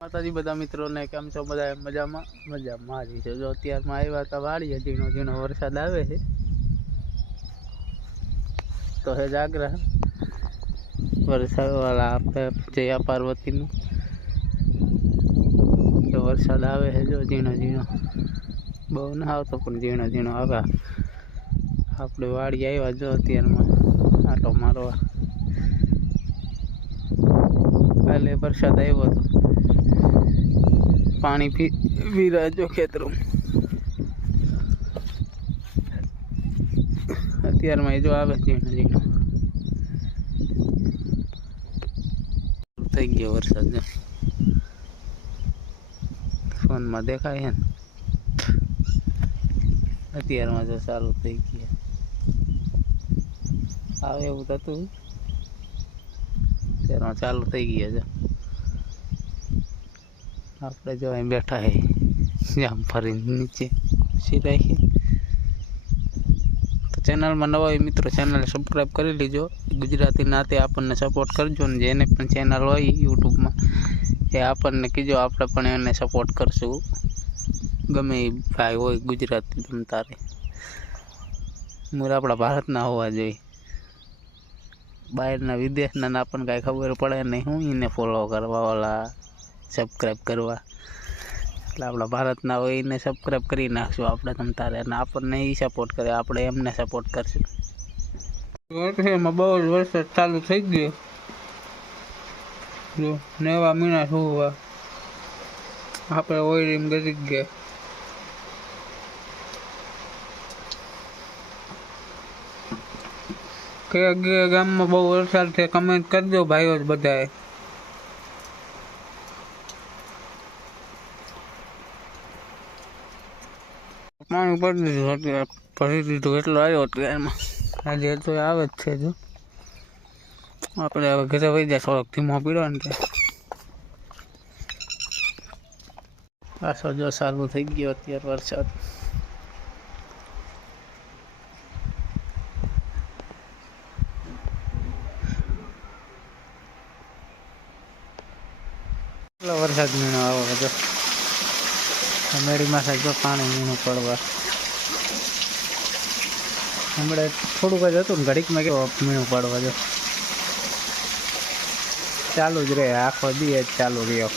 માતાજી બધા મિત્રોને કેમ છો? બધા મજામાં મજામાં જ છે. જો અત્યારમાં આવ્યા હતા વાડીએ, ઝીણો ઝીણો વરસાદ આવે છે તો હે જાગ્રહ વરસાદ વાળા આપણે જયા પાર્વતીનું તો વરસાદ આવે છે. જો ઝીણો ઝીણો બહુ ના આવતો પણ ઝીણો ઝીણો આવે. આપણે વાડી આવ્યા જો અત્યારમાં આટો મારવા. કાલે વરસાદ આવ્યો હતો, પાણી પીરાજો ખેતરો. અત્યારમાં જો આવે ઝીણો ઝીણો થઈ ગયો વરસાદ. જો ફોનમાં દેખાય છે ને, અત્યારમાં જો ચાલુ થઈ ગયા. આવે એવું થતું અત્યારમાં ચાલુ થઈ ગયા છે. આપણે જો અહીં બેઠા હે જામ ફરીને નીચે સીધા. તો ચેનલમાં નવા હોય મિત્રો, ચેનલ સબસ્ક્રાઈબ કરી લીજો. ગુજરાતી નાતે આપણને સપોર્ટ કરજો ને જેને પણ ચેનલ હોય યુટ્યુબમાં એ આપણને કીજો, આપણે પણ એને સપોર્ટ કરશું. ગમે એ ભાઈ હોય ગુજરાતી તમ તારે મૂળ આપણા ભારતના હોવા જોઈએ. બહારના વિદેશના આપણને કાંઈ ખબર પડે નહીં, હું એને ફોલો કરવા વાળા સબસ્ક્રાઈબ કરવા. એટલે આપણા ભારતના હોય એને સબસ્ક્રાઈબ કરી નાખશું આપણે તમ તારે, અને આપણને એ સપોર્ટ કરે, આપણે એમને સપોર્ટ કરશું. એમાં બહુ જ વરસાદ ચાલુ થઈ ગયો. જો નેવા મીના સુવા આપણે ઓઈડીમ ગરી ગયા. કયા ગામમાં બહુ વરસાદ છે કમેન્ટ કરજો ભાઈઓ બધાએ. પાણી પડી દીધું, અત્યારે ભરી દીધું એટલો આવ્યો અત્યારમાં. આજે તો આવે જ છે. જો આપણે હવે ઘરે વહી જાય, થોડોક ધીમો પીડો ને પાછો જો ચાલુ થઈ ગયો અત્યારે વરસાદ. એટલો વરસાદ મીણો આવો જો મેળીમાં સાહેબ જો પાણી મીણું પડવા. હમણાં થોડુંક જ હતું ને ઘડીકમાં કેવો મીણું પડવા. જો ચાલુ જ રહે, આખો દી જ ચાલુ રહ્યો.